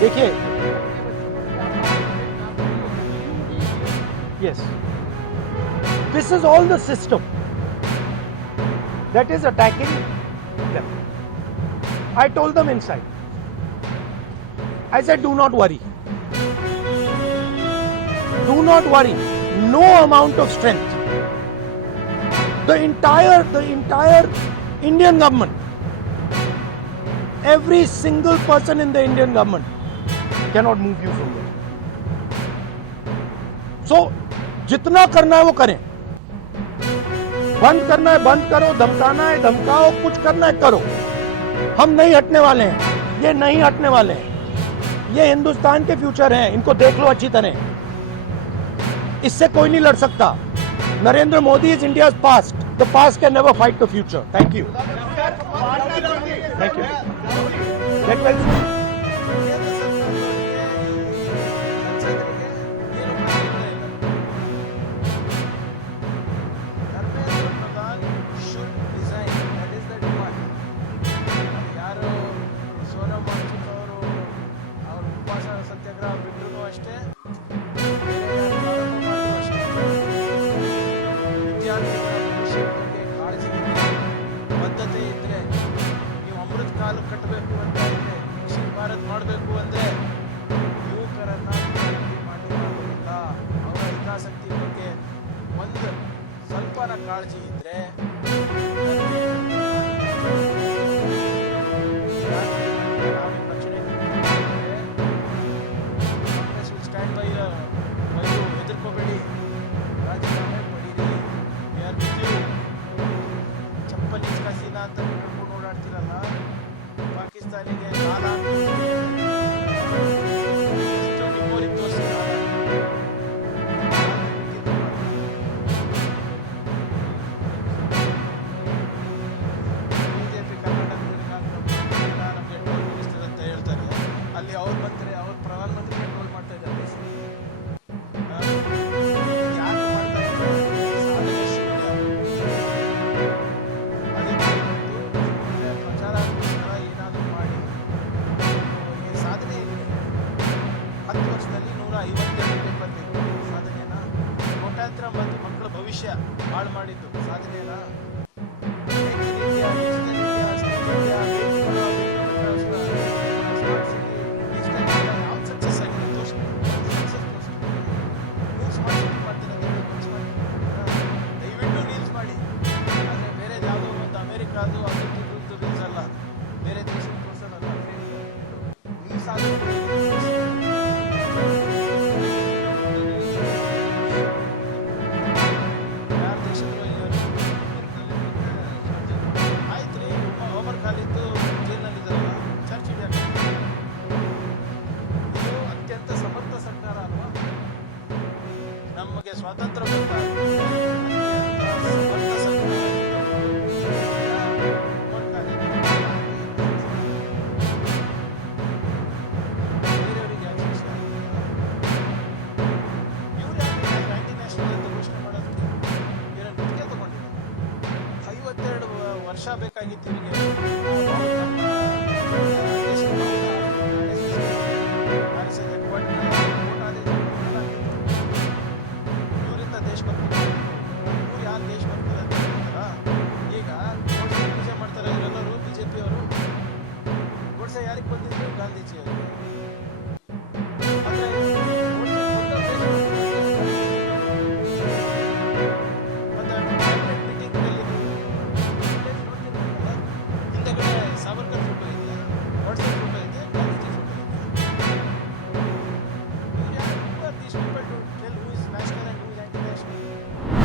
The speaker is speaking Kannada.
देखिए, yes, this is all the system that is attacking them. I told them inside. I said, do not worry. Do not worry. No amount of strength. The entire Indian government, every single person in the Indian government cannot move you from there. So, जितना करना है वो करें. बंद करना है बंद करो, धमकाना है धमकाओ, कुछ करना है करो. हम नहीं हटने वाले हैं. ये नहीं हटने वाले हैं. ये हिंदुस्तान के फ्यूचर हैं. इनको देख लो अच्छी तरह. इससे कोई नहीं लड़ सकता. Narendra Modi is India's past. The past can never fight the future. Thank you. Thank you. Get well. ಸತ್ಯಾಗ್ರಹ ಬಿಟ್ಟರು ಅಷ್ಟೇ, ವಿದ್ಯಾರ್ಥಿಗಳ ಭವಿಷ್ಯದ ಬಗ್ಗೆ ಕಾಳಜಿ ಇದ್ದರೆ, ಬದ್ಧತೆ ಇದ್ದರೆ, ನೀವು ಅಮೃತ ಕಾಲ ಕಟ್ಟಬೇಕು ಅಂತ ಇದ್ರೆ, ವಿಕಸಿತ ಭಾರತ್ ಮಾಡಬೇಕು ಅಂದರೆ ಯುವಕರನ್ನ ಮಾಡಲಿಕ್ಕಾಗೋದಿಲ್ಲ. ಅವರ ಹಿತಾಸಕ್ತಿ ಬಗ್ಗೆ ಒಂದು ಸ್ವಲ್ಪನ ಕಾಳಜಿ ಇದ್ದರೆ ಹೆದರ್ಕೋಬೇಡಿ, ರಾಜೀನಾಮೆ ಪಡೀರಿ. ಚಪ್ಪಲಿ ಕಸಿನ ಅಂತ ಹೇಳ್ಕೊಂಡು ಓಡಾಡ್ತಿರಲ್ಲ, ಪಾಕಿಸ್ತಾನಿಗೆ ಕಾಲ ನಿಮ್ಮೂರಿಗೆ ತೋರಿಸಿದ ಬಿಜೆಪಿ ಕರ್ನಾಟಕದಲ್ಲಿ ನಮಗೆ ಟೋಲ್ ಮುಗಿಸ್ತದೆ ಅಂತ ಹೇಳ್ತಾರೆ. ಅಲ್ಲಿ ಅವ್ರು ಬಂದರೆ ಅವ್ರ ಪ್ರಧಾನಮಂತ್ರಿ ಟೋಲ್ ಮಾಡ್ತಾ ಇದ್ದಾರೆ. ಕೋಟ್ಯಾಂತರ ಮಂದಿ ಮಕ್ಕಳ ಭವಿಷ್ಯ ಹಾಳು ಮಾಡಿದ್ದು ಸಾಧನೆಯಲ್ಲ. ದಯವಿಟ್ಟು ರೀಲ್ಸ್ ಮಾಡಿ, ಆದರೆ ಬೇರೆ ಯಾವುದೋ ಒಂದು ಅಮೆರಿಕಾದು ಅದ್ರದ್ದು ರೀಲ್ಸ್ ಅಲ್ಲ, ಬೇರೆ ದೇಶದ ತೋರಿಸೋದಲ್ಲ. ಈ ಸಾಧನೆ ನಮಗೆ ಸ್ವಾತಂತ್ರ್ಯ ಬಂದ ಬೇರೆಯವರಿಗೆ ಯಾಕೆ ಶಿಕ್ಷೆ ಆಗಿಲ್ಲ? ಇವ್ರು ಯಾಕೆ ಆಂಟಿ ನ್ಯಾಷನಲ್ ಅಂತ ಘೋಷಣೆ ಮಾಡೋದಕ್ಕೆ ಏನೋ ಗುತ್ತಿಗೆ ತಗೊಂಡಿದ್ದಾರೆ. 52 ವರ್ಷ ಬೇಕಾಗಿತ್ತು ಇವರಿಗೆ